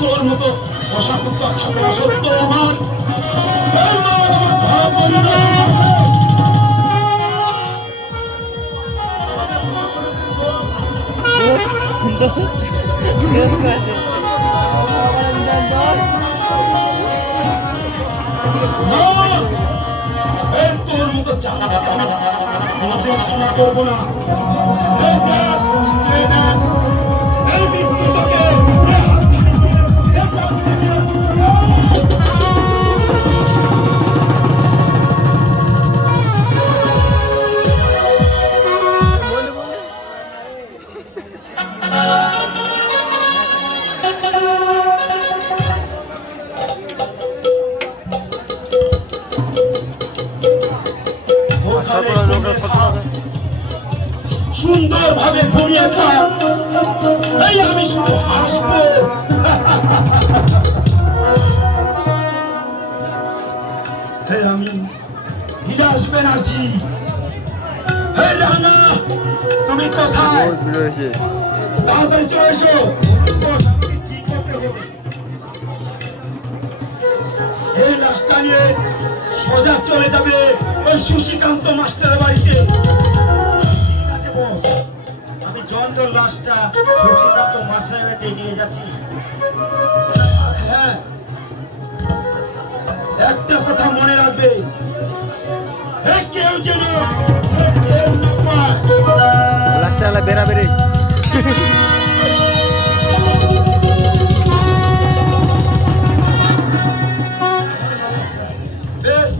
তোর মতো অসাকুত্তা থাকা সত্য আমার তোর মতো চালা আমাদের ক্ষমা করবো না। এই মৃত্যু তোকে সুন্দর ভাবে ঘুমিয়ে থাক। এই আমি শুধু হাসবো। আমি বিরাজ ব্যানার্জি। রানা তুমি কোথায়? তাড়াতাড়ি চলে এসো। কি করতে হবে? এই লাশটা নিয়ে সোজা চলে যাবে ওই শশীকান্ত মাস্টারের বাড়িতে। আমি জন্ডর লাশটা শশীকান্ত মাস্টারের বাড়িতে নিয়ে যাচ্ছি। হ্যাঁ, একটা কথা মনে রাখবে, কেউ যেন লাস্টে আলা বেরাবেরি বেশ